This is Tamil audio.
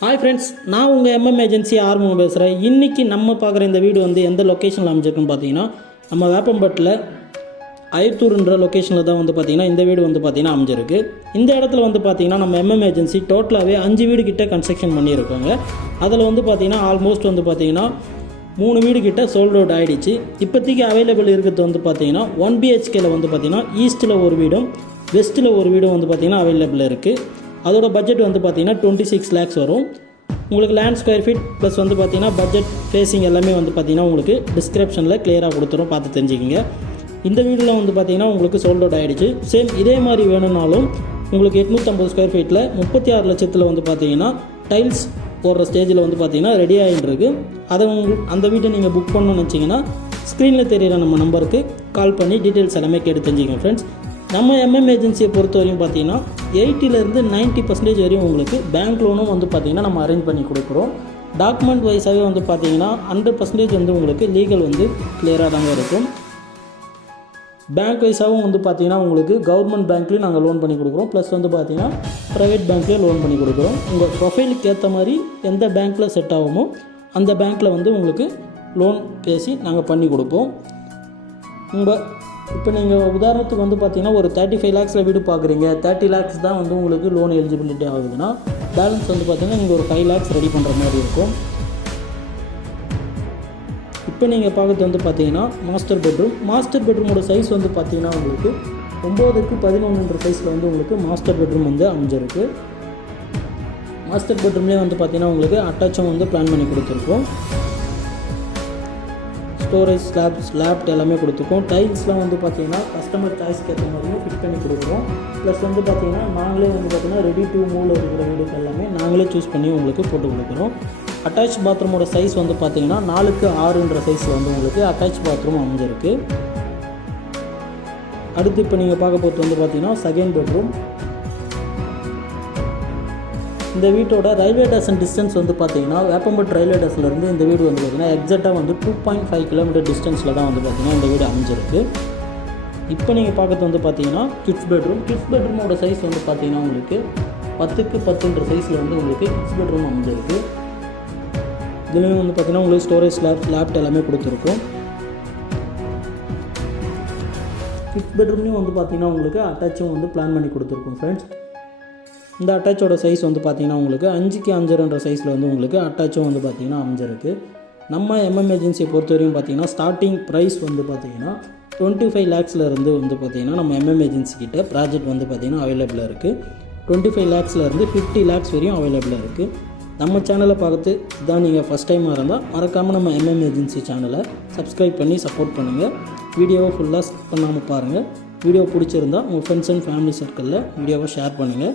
ஹாய் ஃப்ரெண்ட்ஸ் நான் உங்கள் எம்எம் ஏஜென்சி ஆர்வம் பேசுகிறேன் இன்றைக்கி நம்ம பார்க்குற இந்த வீடு வந்து எந்த லொக்கேஷனில் அமைஞ்சிருக்குன்னு பார்த்தீங்கன்னா நம்ம வேப்பம்பட்டில் அயத்தூர்ன்ற லொக்கேஷனில் தான் வந்து பார்த்தீங்கன்னா இந்த வீடு வந்து பார்த்திங்கன்னா அமைஞ்சிருக்கு. இந்த இடத்துல வந்து பார்த்தீங்கன்னா நம்ம எம்எம் ஏஜென்சி டோட்டலாகவே அஞ்சு வீடு கிட்டே கன்ஸ்ட்ரக்ஷன் பண்ணியிருக்காங்க. அதில் வந்து பார்த்திங்கன்னா ஆல்மோஸ்ட் வந்து பார்த்திங்கன்னா மூணு வீடு கிட்ட சோல்ட் அவுட் ஆகிடுச்சு இப்போதைக்கு அவைலபிள் இருக்கிறது வந்து பார்த்தீங்கன்னா ஒன் பிஹெச்கேல வந்து பார்த்தீங்கன்னா ஈஸ்ட்டில் ஒரு வீடும் வெஸ்ட்டில் ஒரு வீடும் வந்து பார்த்திங்கன்னா அவைலபிள் இருக்குது அதோட பட்ஜெட் வந்து பார்த்தீங்கன்னா டுவெண்ட்டி சிக்ஸ் லேக்ஸ் வரும். உங்களுக்கு லேண்ட் ஸ்கொயர் ஃபீட் ப்ளஸ் வந்து பார்த்தீங்கன்னா பட்ஜெட் ஃபேஸிங் எல்லாமே வந்து பார்த்திங்கன்னா உங்களுக்கு டிஸ்கிரிப்ஷனில் கிளியராக கொடுத்துரும். பார்த்து தெரிஞ்சுக்கிங்க. இந்த வீடில் வந்து பார்த்தீங்கன்னா உங்களுக்கு சோல்ட் அவுட் ஆகிடுச்சு சேம் இதே மாதிரி வேணும்னாலும் உங்களுக்கு எட்நூற்றம்பது ஸ்கொயர் ஃபீட்டில் முப்பத்தி ஆறு லட்சத்தில் வந்து பார்த்தீங்கன்னா டைல்ஸ் போடுற ஸ்டேஜில் வந்து பார்த்தீங்கன்னா ரெடி ஆகிட்டுருக்கு அதை உங்களுக்கு அந்த வீட்டை நீங்கள் புக் பண்ணணும்னு வச்சிங்கன்னா ஸ்க்ரீனில் தெரியிற நம்ம நம்பருக்கு கால் பண்ணி டீட்டெயில்ஸ் எல்லாமே கேட்டு தெரிஞ்சுக்கோங்க ஃப்ரெண்ட்ஸ் நம்ம எம்எம் ஏஜென்சியை பொறுத்த வரையும் பார்த்தீங்கன்னா எயிட்டிலேருந்து நைன்ட்டி பர்சன்டேஜ் வரையும் உங்களுக்கு பேங்க் லோனும் வந்து பார்த்தீங்கன்னா நம்ம அரேஞ்ச் பண்ணி கொடுக்குறோம். டாக்குமெண்ட் வைஸாகவே வந்து பார்த்தீங்கன்னா ஹண்ட்ரட் பர்சன்டேஜ் வந்து உங்களுக்கு லீகல் வந்து கிளியராக தாங்க இருக்கும். பேங்க் வைஸாகவும் வந்து பார்த்தீங்கன்னா உங்களுக்கு கவர்மெண்ட் பேங்க்லேயும் நாங்கள் லோன் பண்ணி கொடுக்குறோம். ப்ளஸ் வந்து பார்த்தீங்கன்னா ப்ரைவேட் பேங்க்லேயும் லோன் பண்ணி கொடுக்குறோம். உங்கள் ப்ரொஃபைலுக்கு ஏற்ற மாதிரி எந்த பேங்க்கில் செட் ஆகுமோ அந்த பேங்க்கில் வந்து உங்களுக்கு லோன் பேசி நாங்கள் பண்ணி கொடுப்போம். உங்கள் இப்போ நீங்கள் உதாரணத்துக்கு வந்து பார்த்தீங்கன்னா ஒரு தேர்ட்டி ஃபைவ் லேக்ஸில் வீடு பார்க்குறீங்க. தேர்ட்டி லேக்ஸ் தான் வந்து உங்களுக்கு லோன் எலிஜிபிலிட்டி ஆகுதுன்னா பேலன்ஸ் வந்து பார்த்தீங்கன்னா நீங்கள் ஒரு ஃபைவ் லேக்ஸ் ரெடி பண்ணுற மாதிரி இருக்கும். இப்போ நீங்கள் பார்க்குறது வந்து பார்த்தீங்கன்னா மாஸ்டர் பெட்ரூம் மாஸ்டர் பெட்ரூமோட சைஸ் வந்து பார்த்தீங்கன்னா உங்களுக்கு ஒம்போதுக்கு பதினொன்றுன்ற சைஸில் வந்து உங்களுக்கு மாஸ்டர் பெட்ரூம் வந்து அமைஞ்சிருக்கு. மாஸ்டர் பெட்ரூம்லேயே வந்து பார்த்தீங்கன்னா உங்களுக்கு அட்டாச்சும் வந்து பிளான் பண்ணி கொடுத்துருக்கோம். ஸ்டோரேஜ் ஸ்லாப் ஸ்லாப்ட் எல்லாமே கொடுத்துருக்கோம். டைல்ஸ்லாம் வந்து பார்த்தீங்கன்னா கஸ்டமர் சாய்ஸ்க்கு ஏற்ற மாதிரியும் ஃபிட் பண்ணி கொடுக்குறோம். ப்ளஸ் வந்து பார்த்தீங்கன்னா நாங்களே வந்து பார்த்தீங்கன்னா ரெடி டு மூவில் இருக்கிற வீடுகள் எல்லாமே நாங்களே சூஸ் பண்ணி உங்களுக்கு போட்டு கொடுக்குறோம். அட்டாச் பாத்ரூமோட சைஸ் வந்து பார்த்தீங்கன்னா நாலுக்கு ஆறுன்ற சைஸில் வந்து உங்களுக்கு அட்டாச் பாத்ரூம் அமைஞ்சிருக்கு. அடுத்து இப்போ நீங்கள் பார்க்க போகிறது வந்து பார்த்தீங்கன்னா செகண்ட் பெட்ரூம் இந்த வீட்டோட ரயில்வே ஸ்டேஷன் டிஸ்டன்ஸ் வந்து பார்த்தீங்கன்னா வேப்பம்பட்டு ரயில்வே ஸ்டேஷன்லேருந்து இந்த வீடு வந்து பார்த்தீங்கன்னா எக்ஸாக்டாக வந்து டூ பாயிண்ட் ஃபைவ் கிலோமீட்டர் டிஸ்டன்ஸில் தான் வந்து பார்த்தீங்கன்னா இந்த வீடு அமைஞ்சிருக்கு. இப்போ நீங்கள் பார்க்கறது வந்து பார்த்தீங்கன்னா கிட்ஸ் பெட்ரூம் கிட்ஸ் பெட்ரூமோட சைஸ் வந்து பார்த்தீங்கன்னா உங்களுக்கு பத்துக்கு பத்துன்ற சைஸில் வந்து உங்களுக்கு கிட்ஸ் பெட்ரூம் அமைஞ்சிருக்கு. இதுலேயும் வந்து பார்த்திங்கன்னா உங்களுக்கு ஸ்டோரேஜ் லேப் லேப்ட் எல்லாமே கொடுத்துருக்கும். கிட்ஸ் பெட்ரூம்லேயும் வந்து பார்த்தீங்கன்னா உங்களுக்கு அட்டாச்சும் வந்து பிளான் பண்ணி கொடுத்துருக்கோம் ஃப்ரெண்ட்ஸ் இந்த அட்டாச்சோட சைஸ் வந்து பார்த்தீங்கன்னா உங்களுக்கு அஞ்சுக்கு அஞ்சுன்ற சைஸில் வந்து உங்களுக்கு அட்டாச்சும் வந்து பார்த்தீங்கன்னா அமைஞ்சிருக்கு. நம்ம எம்எம் ஏஜென்சியை பொறுத்த வரையும் பார்த்தீங்கன்னா ஸ்டார்டிங் ப்ரைஸ் வந்து பார்த்தீங்கன்னா டுவெண்ட்டி ஃபைவ் லேக்ஸில் இருந்து வந்து பார்த்தீங்கன்னா நம்ம எம்எம் ஏஜென்சி கிட்ட ப்ராஜெக்ட் வந்து பார்த்தீங்கன்னா அவைலபிளாக இருக்குது டுவெண்ட்டி ஃபைவ் லேக்ஸ்லேருந்து ஃபிஃப்டி லேக்ஸ் வரையும் அவைலபிளாக இருக்குது நம்ம சேனலை பார்த்து இதான் நீங்கள் ஃபஸ்ட் டைமாக இருந்தால் மறக்காமல் நம்ம எம்எம் ஏஜென்சி சேனலை சப்ஸ்கிரைப் பண்ணி சப்போர்ட் பண்ணுங்கள் வீடியோவை ஃபுல்லாக ஸ்கிப் பண்ணாமல் பாருங்கள் வீடியோ பிடிச்சிருந்தா உங்கள் ஃப்ரெண்ட்ஸ் அண்ட் ஃபேமிலி சர்க்கிளில் வீடியோவை ஷேர் பண்ணுங்கள்